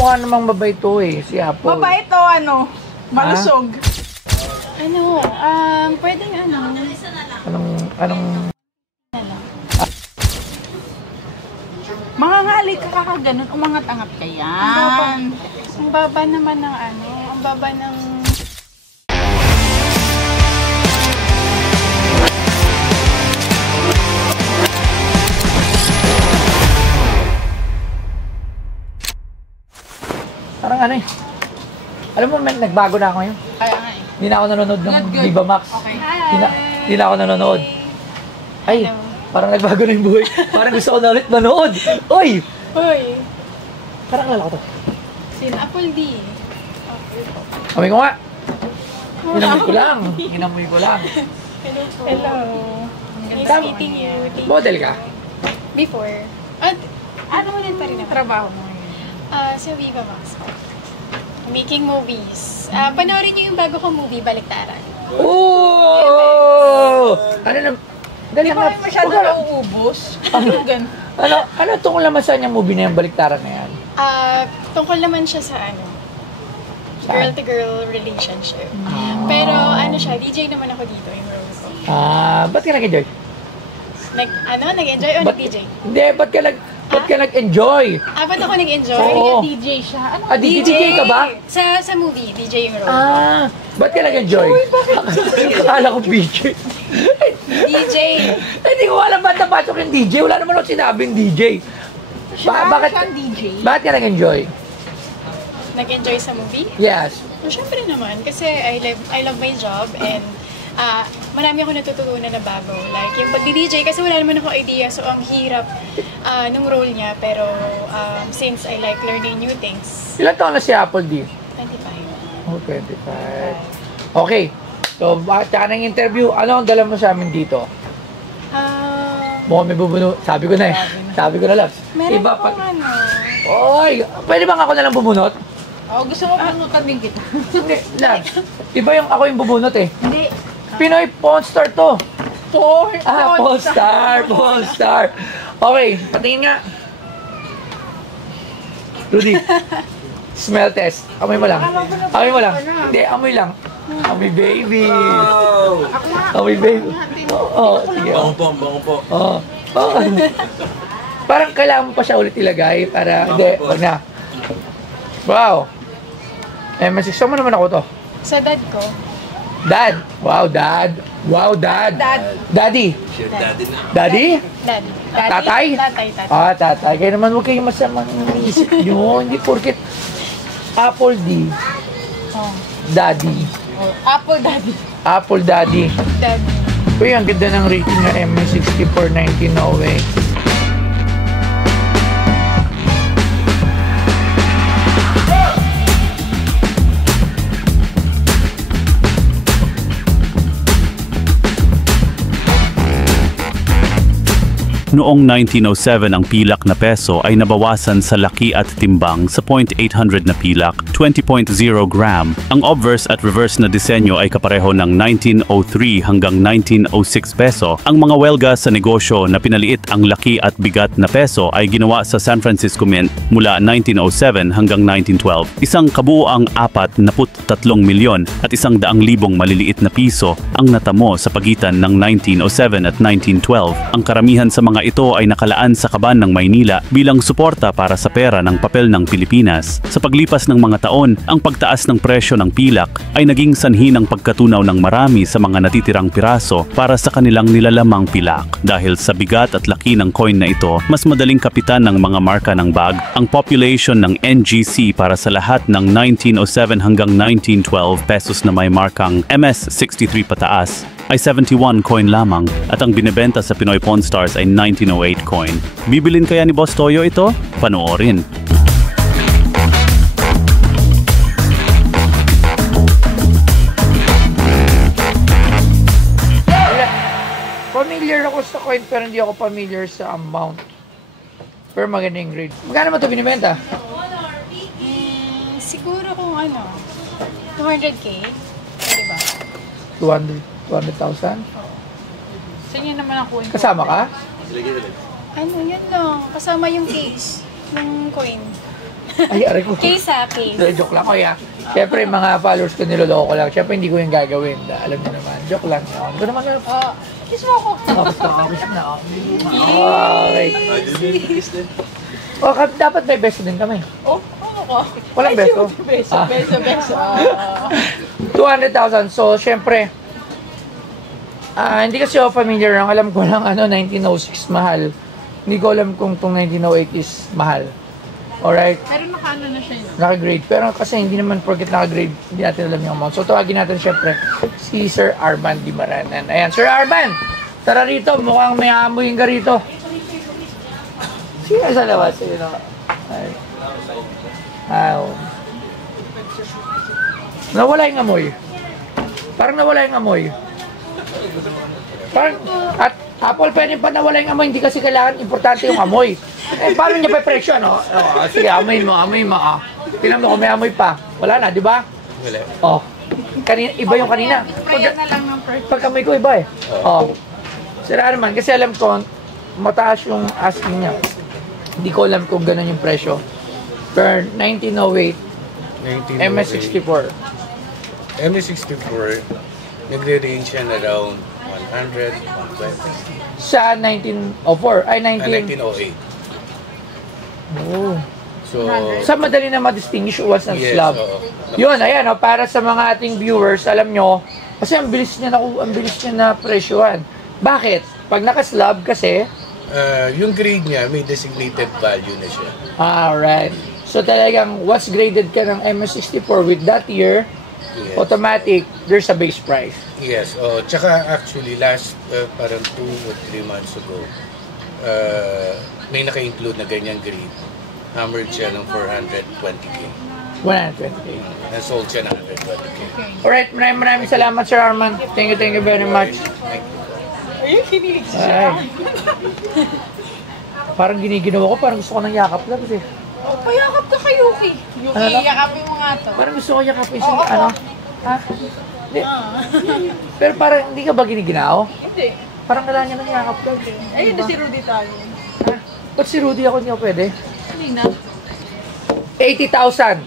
mukha namang mabait to eh, si Apple. Mabait o ano? Malusog. Ano, pwedeng ano? Anong... Mga ngali ka kakaganon, umangat-angat ka yan. Ang baba naman ng ano, ang baba ng... Parang ano eh. Alam mo, nagbago na ako ngayon. Kaya nga eh. Hindi na ako nanonood ng Good. Viva Max. Okay. Hindi na ako nanonood. Ay, parang nagbago na yung buhay. Parang gusto ko na ulit manood. Uy! Hoy! Parang alala ko to. Sin Apple D. Amoy ko nga. Inamoy ko lang. Inamoy ko lang. Hello po. Hello. Nice Tama. meeting you. Thank Model you. ka? Before. At, ano mo din pa rin ako? Trabaho mo ngayon. Sa Viva Max. Making movies. Panoorin niyo yung bago kong movie, Baliktaran. Oh! Ano na? Hindi pa masyado nauubos. Ano tungkol naman saan yung movie na yung Baliktaran na yan? Tungkol naman siya sa ano, Saan? girl-to-girl relationship. Pero ano siya, DJ naman ako dito, yung role ko. Ba't ka nag-enjoy? Nag-enjoy o nag-DJ? Hindi, ba't ka nag-enjoy? Ba't ako nag-enjoy? Oo. DJ siya. Ano? DJ ka ba? Sa movie, DJ yung role. Ba't ka nag-enjoy? Akala ko DJ. DJ. Hindi ko alam ba't napasok yung DJ. Wala naman ako sinabing DJ. Bakit? Siya ang DJ. Bakit ka nag-enjoy? Nag-enjoy sa movie? Yes. Siyempre naman, kasi I love my job and marami ako natututunan na bago. Like, yung pag-DJ, kasi wala naman ako idea, so ang hirap nung role niya. Pero since I like learning new things. Ilan taon na si Apple D? 25. Oh, 25. Okay. So, tsaka ng interview, ano ang dala mo sa amin dito? Mukhang may bubuno. Sabi ko na eh. Sabi ko na lang. Meron Iba akong ano. Oy, pwede bang ako na lang bubunot? Gusto mo punutan din kita. Hindi, Labs. Iba yung ako yung bubunot eh. Hindi. Pinoy Pawn Star to. Pawn Star. Okay, patingin nga. Rudy, smell test. Amoy mo lang. Amoy mo lang. Hindi, amoy lang. Amoy baby. Amoy baby. Oo, sige. Bango po. Oo. Parang kailangan mo pa siya ulit ilagay para... Hindi, wag na. Wow. MSX, saan mo naman ako to? Sa dad ko. Dad. Wow, dad. Wow, dad. Daddy. Share daddy na. Daddy? Dad. Tatay? Tatay. Tatay. Kaya naman huwag kayong masamang isip nyo. Hindi porket Apple D. Daddy. Apple Daddy. Apple Daddy. Dad. Uy, ang ganda ng rating ng MA6419 na uwi. Noong 1907 ang pilak na peso ay nabawasan sa laki at timbang sa 0.800 na pilak, 20.0 gram. Ang obverse at reverse na disenyo ay kapareho ng 1903 hanggang 1906 peso. Ang mga welga sa negosyo na pinaliit ang laki at bigat na peso ay ginawa sa San Francisco Mint mula 1907 hanggang 1912. Isang kabuuang 43 milyon at 100,000 maliliit na piso ang natamo sa pagitan ng 1907 at 1912. Ang karamihan sa mga ito ay nakalaan sa kaban ng Maynila bilang suporta para sa pera ng papel ng Pilipinas. Sa paglipas ng mga taon, ang pagtaas ng presyo ng pilak ay naging sanhi ng pagkatunaw ng marami sa mga natitirang piraso para sa kanilang nilalamang pilak. Dahil sa bigat at laki ng coin na ito, mas madaling kapitan ng mga marka ng bag. Ang population ng NGC para sa lahat ng 1907 hanggang 1912 pesos na may markang MS63 pataas ay 71 coin lamang at ang binebenta sa Pinoy Pawn Stars ay 1908 coin. Bibilin kaya ni Boss Toyo ito? Panoorin. Familiar ako sa coin pero hindi ako familiar sa amount. Pero magandang grade. Magkano mo ito binibenta? Siguro kung ano, 200K. Diba? 200,000? Saan yun naman ako? Kasama ka? Ano, yun lang. Kasama yung case ng coin. Ay, aray ko. Case case. Joke lang ko, ya. Siyempre, mga followers ko niloloko lang. Siyempre, hindi ko yung gagawin. Alam niyo naman. Joke lang. Hindi ko naman gagawin. Kiss mo ako. Tapos na. Okay. O, dapat may beso din kami. Ano ko? Walang beso. Beso. 200,000. So, siyempre, hindi kasi ako familiar lang. Alam ko lang, 1906 mahal. Hindi ko alam kung itong 1908 is mahal. Alright? Pero naka-ano na siya yun. Naka-grade. Pero kasi hindi naman porket naka-grade, hindi natin alam yung amount. So, tawagin natin siyempre si Sir Arman Dimaranan. Ayan, Sir Arman! Tara rito, mukhang may amoy ka rito. Sino sa labas? Sino? Nawala yung amoy. Parang nawala yung amoy. Parang, at Apple, pwede pa nawala yung amoy. Hindi kasi kailangan, importante yung amoy. Paano niya pa presyo, no? Sige, amoy mo. Tingnan mo kung may amoy pa. Wala na, di ba? Wala. Kanina, iba yung kanina. Kaya na lang ng perfume. Pag-amoy ko, iba eh. Sira naman, kasi alam ko, mataas yung asking niya. Hindi ko alam kung gano'n yung presyo. Per 1908, MS64. MS64, nagre-range yan around 100, 120. Sa 1904, ay 1908. Oh. So, Sa madali na ma-distinguish once ng yes, slab. oo. Yun, ayan, para sa mga ating viewers, alam nyo, kasi ang bilis niya na presyohan. Bakit? Pag naka-slab kasi, yung grade niya, may designated value na siya. alright. So talagang, once graded ka ng MS64 with that year, Yes. automatic, there's a base price. Yes, tsaka actually last parang 2 or 3 months ago, may naka-include na ganyang grade. Hammered siya ng 420k. 120K. And sold siya ng 120k. Alright, maraming salamat, Sir Arman. Thank you very much. Thank you. Are you kidding? Ay. Parang giniginawa ko, parang gusto ko ng yakap lang kasi. Payakap ka kay Yuki. Yuki, Ano? yakapin mo nga to. Parang gusto ko yakapin siya, Ha? Hindi. Pero parang hindi ka ba giniginaw? Hindi. Parang kailangan niya ng yakap lang. Ayun na si Rudy tayo. Ha? Ba't si Rudy ako hindi ako pwede? Hindi na. 80,000.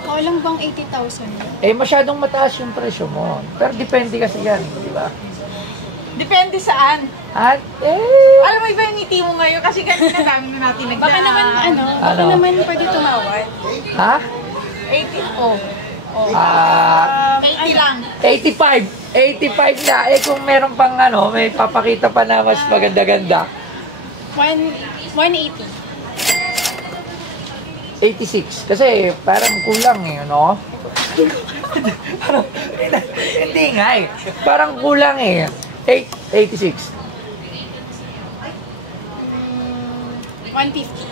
Okay lang bang 80,000? Masyadong mataas yung presyo mo. Pero depende kasi yan, di ba? Depende saan. At, Alam mo iba yung ngiti mo ngayon kasi kanina dami na natin nagdaan. Baka naman, baka naman pwede tumawad. ha? 80, 80 lang. 85. 85 na. Kung meron pang may papakita pa na mas maganda-ganda. 180. 86. Kasi parang kulang no? Parang, hindi nga Parang kulang 86. 150.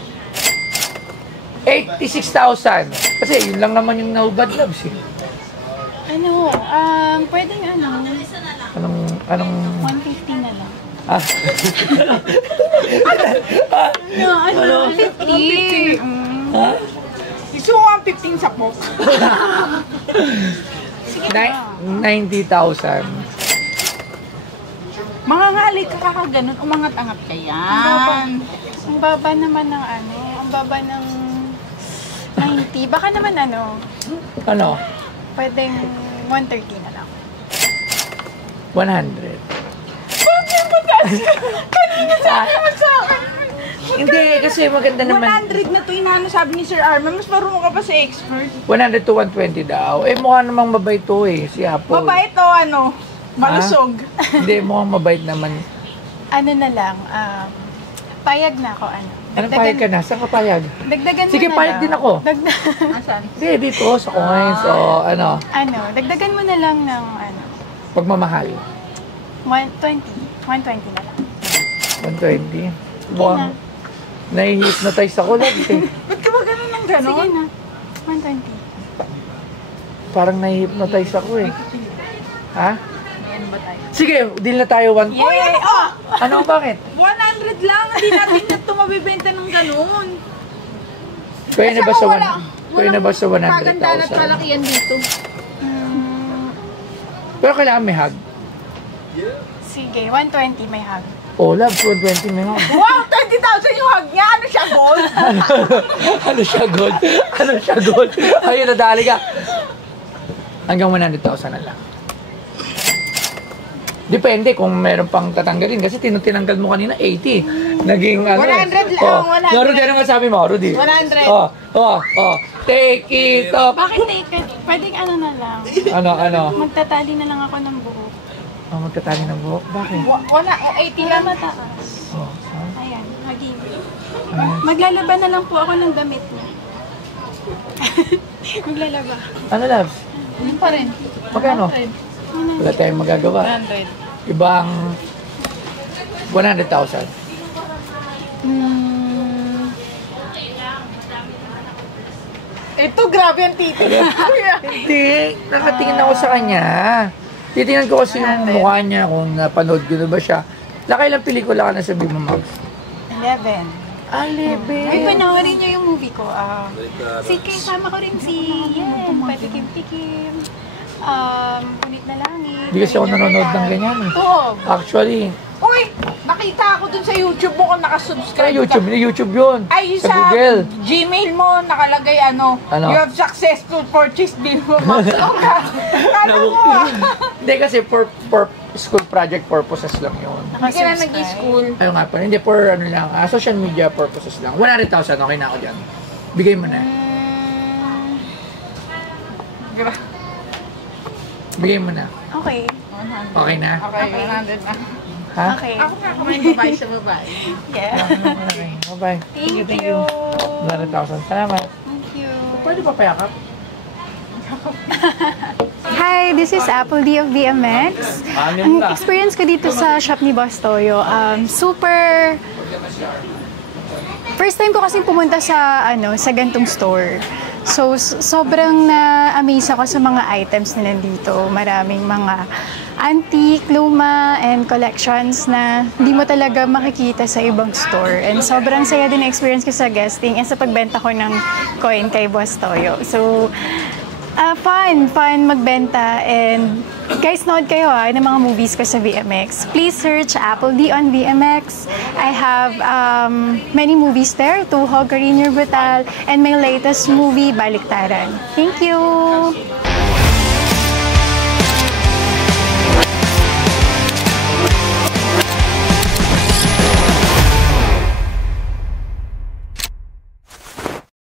86,000. Kasi yun lang naman yung no-bad loves Pwedeng Anong 150 na lang. Ano? 150. Ha? Gusto mo ang 15 sa pok. Sige na. 90,000. Mga ngali ka kakaganon, umangat-angat ka yan. Ang baba naman ng ang baba ng 90. Baka naman Ano? pwedeng 130 na lang. 100. Kanina sabi mo sa akin. Hindi, kasi maganda naman. 100 na to sabi ni Sir Arman. Mas marunong ka pa sa expert. 100 to 120 daw. Mukha namang mabait to si Apple. Mabait to malusog. Hindi, mukhang mabait naman. Na lang, payag na ako, Anong payag ka na? Saan ka payag? Dagdagan mo Sige, na payag lang. din ako. Asan? Hindi, dito, sa coins, dagdagan mo na lang ng, pagmamahal. 120 na lang. 120. Mukhang nahi-hypnotize ako lang. Ba't ka ba ganun ng ganon? Sige na, 120. Parang nahi-hypnotize ako Ha? May ano ba tayo? Sige, deal na tayo 1. Uy, Ano, bakit? 100 lang. Hindi natin na ito mabibenta ng ganon. Pwede na ba sa Pwede na ba sa Kagandaan at 100,000? kalakihan dito. Pero kailangan may hug. Sige, 120 may hug. Oh, love, 120 may mga. Wow, 20,000 yung hug niya. Ano siya, gold? Ano siya, gold? Ano siya, gold? Ayun, nadali ka. Hanggang 100,000 na lang. Depende kung meron pang tatanggalin. Kasi tinanggal mo kanina 80. Naging ano. 100 lang, Oh. 100. No, Rudy, ano masabi mo, Rudy? 100. Oh. Take it up. Bakit take it? Pwedeng ano na lang. Ano? Magtatali na lang ako ng buhok. Oh, magtatali ng buhok. Bakit? Wala, 80 lang. Mataas. Oh, Ayan, maglalaba na lang po ako ng damit niya. Maglalaba. Ano, loves? Yun pa rin. Magkano? Wala tayong magagawa. 100. Ibang 100,000. Ito, grabe ang titi. Hindi, nakatingin ako sa kanya. Titingnan ko kasi yung mukha niya kung napanood ko na ba siya. Nakailang pelikula ka na sa Viva Max? 11. Ay, panoorin niyo yung movie ko. Kasama ko rin si Yen, Patikim-tikim. Punit na langit. Hindi kasi ako nanonood ng ganyan eh. Oo. Actually, Uy, nakita ako dun sa YouTube mo kung nakasubscribe YouTube yun. Ay, sa sa Google. Gmail mo nakalagay Ano? you have successful purchase Viva Max. Kala mo Hindi kasi for school project purposes lang yun. Hindi ka na nag-school. Ayaw nga pa, hindi for ano lang, social media purposes lang. 100,000, okay na ako dyan. Bigay mo na. Bigay mo na. Okay. Okay na? Okay, 100 na. Ha? Okay. Ako nga kumain babae sa babae. Yeah. Okay. Bye-bye. Thank you. 100,000. Salamat. Thank you. Pwede pa payakap? Hi, this is Apple D of VMX. Ang experience ko dito sa shop ni Boss Toyo, super... First time ko kasi pumunta sa gantong store. So, sobrang na-amaze ako sa mga items na nandito. Maraming mga antique, luma, and collections na hindi mo talaga makikita sa ibang store. And sobrang saya din na experience ko sa guesting and sa pagbenta ko ng coin kay Boss Toyo. So, fun magbenta. And guys, nood kayo ng mga movies ko sa VMX. Please search Apple D on VMX. I have many movies there, Tuhog, Career Brutal, and my latest movie, Baliktaran. Thank you!